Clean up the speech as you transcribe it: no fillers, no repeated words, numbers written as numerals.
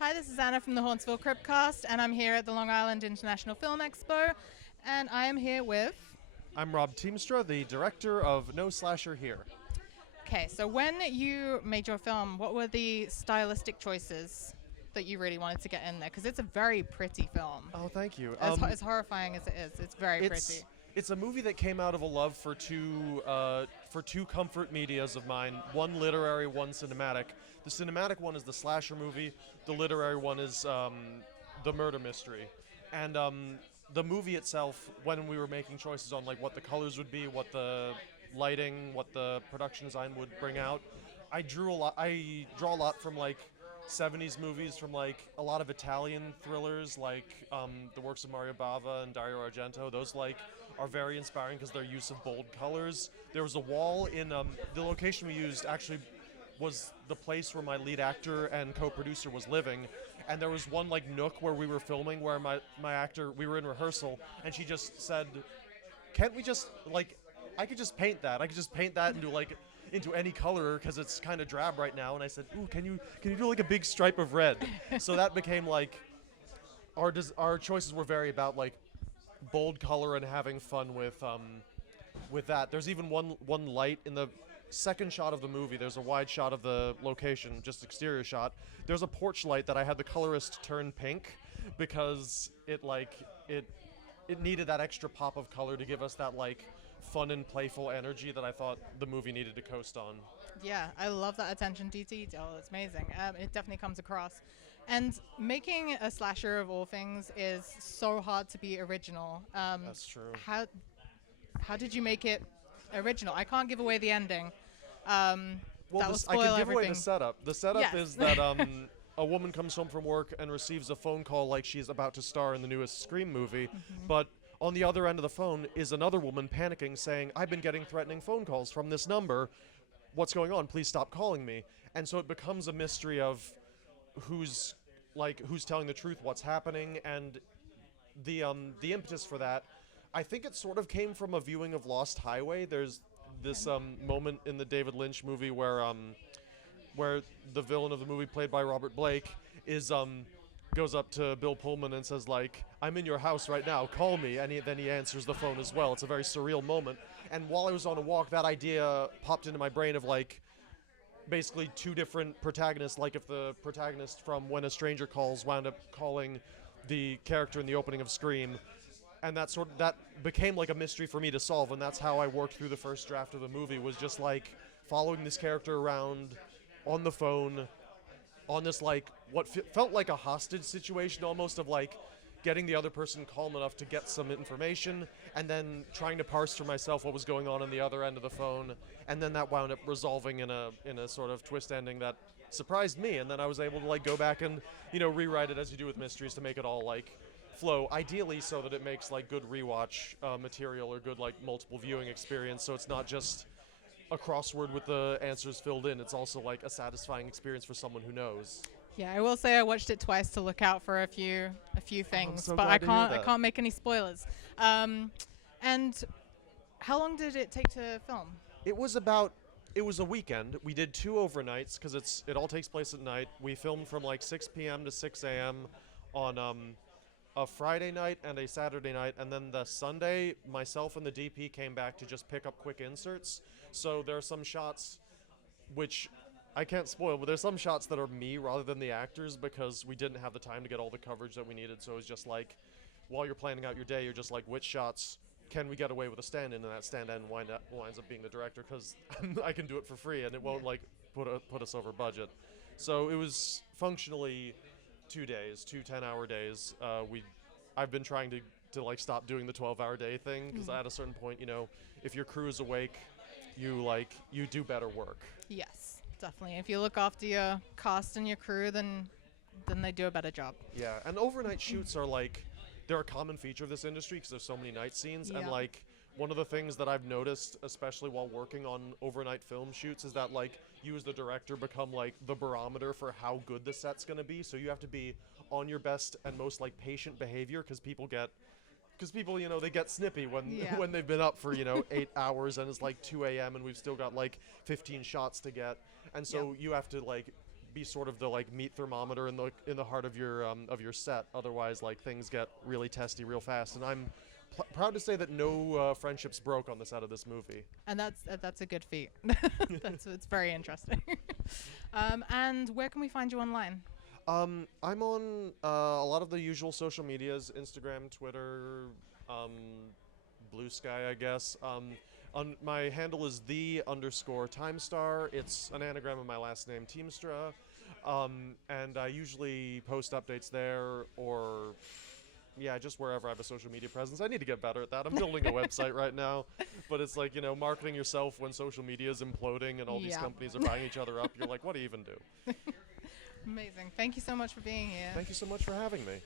Hi, this is Anna from the Hauntsville Cryptcast, and I'm here at the Long Island International Film Expo, and I am here with... I'm Rob Tiemstra, the director of No Slasher Here. Okay, so when you made your film, what were the stylistic choices that you really wanted to get in there? Because it's a very pretty film. Oh, thank you. As horrifying as it is, it's very pretty. It's a movie that came out of a love for two comfort medias of mine. One literary, one cinematic. The cinematic one is the slasher movie. The literary one is the murder mystery. And the movie itself, when we were making choices on like what the colors would be, what the lighting, what the production design would bring out, I draw a lot from like 70s movies, from like a lot of Italian thrillers, like the works of Mario Bava and Dario Argento. Those like are very inspiring because their use of bold colors. There was a wall in the location we used actually was the place where my lead actor and co-producer was living, and there was one like nook where we were filming where my actor, we were in rehearsal, and she just said, can't we just like, I could just paint that into any color because it's kind of drab right now. And I said, ooh, can you do like a big stripe of red? So that became like our choices were very about like bold color and having fun with that. There's even one light in the second shot of the movie. There's a wide shot of the location, just exterior shot. There's a porch light that I had the colorist turn pink because it needed that extra pop of color to give us that like fun and playful energy that I thought the movie needed to coast on. Yeah, I love that attention to detail. It's amazing. It definitely comes across. And making a slasher of all things is so hard to be original. That's true. How did you make it original? I can't give away the ending. Well, that will spoil I can give everything. away the setup. The setup Yes. is that a woman comes home from work and receives a phone call like she's about to star in the newest Scream movie, but on the other end of the phone is another woman panicking saying, I've been getting threatening phone calls from this number. What's going on? Please stop calling me. And so it becomes a mystery of who's telling the truth, what's happening, and the impetus for that, I think it sort of came from a viewing of Lost Highway. There's this moment in the David Lynch movie where the villain of the movie, played by Robert Blake, is goes up to Bill Pullman and says like, I'm in your house right now, call me, and then he answers the phone as well. It's a very surreal moment. And while I was on a walk, that idea popped into my brain of like basically two different protagonists, like if the protagonist from When a Stranger Calls wound up calling the character in the opening of Scream, and that became like a mystery for me to solve. And that's how I worked through the first draft of the movie, was just like following this character around on the phone on this like what felt like a hostage situation almost, of like getting the other person calm enough to get some information and then trying to parse for myself what was going on the other end of the phone, and then that wound up resolving in a sort of twist ending that surprised me, and then I was able to like go back and rewrite it as you do with mysteries to make it all like flow, ideally so that it makes like good rewatch material or good like multiple viewing experience, so it's not just a crossword with the answers filled in. It's also like a satisfying experience for someone who knows. Yeah, I will say I watched it twice to look out for a few things, so but glad to hear I that. can't make any spoilers. And how long did it take to film? It was a weekend. We did 2 overnights because it all takes place at night. We filmed from like 6 p.m. to 6 a.m. on a Friday night and a Saturday night, and then the Sunday, myself and the DP came back to just pick up quick inserts. So there are some shots which I can't spoil, but there's some shots that are me rather than the actors because we didn't have the time to get all the coverage that we needed. So it was just like, while you're planning out your day, you're just like, which shots can we get away with a stand-in, and that stand-in winds up being the director because I can do it for free and it won't like put us over budget. So it was functionally 2 days, 2 10-hour days. I've been trying to like stop doing the 12-hour day thing because at a certain point, if your crew is awake, you do better work. Yes, definitely. If you look after your cast and your crew, then they do a better job. Yeah, and overnight shoots are like, they're a common feature of this industry because there's so many night scenes. Yeah. And like, one of the things that I've noticed, especially while working on overnight film shoots, is that like you as the director become like the barometer for how good the set's going to be. So you have to be on your best and most like patient behavior because people they get snippy when they've been up for 8 hours and it's like 2 a.m. and we've still got like 15 shots to get, and so you have to like be sort of the like meat thermometer in the heart of your set. Otherwise, like things get really testy real fast. And I'm proud to say that no friendships broke on the set of this movie. And that's a good feat. It's very interesting. And where can we find you online? I'm on a lot of the usual social medias: Instagram, Twitter, Blue Sky, I guess. My handle is _Tiemstar. It's an anagram of my last name, Tiemstra. And I usually post updates there, or just wherever I have a social media presence. I need to get better at that. I'm building a website right now, but it's like, marketing yourself when social media is imploding and all these companies are buying each other up. You're like, what do you even do? Amazing. Thank you so much for being here. Thank you so much for having me.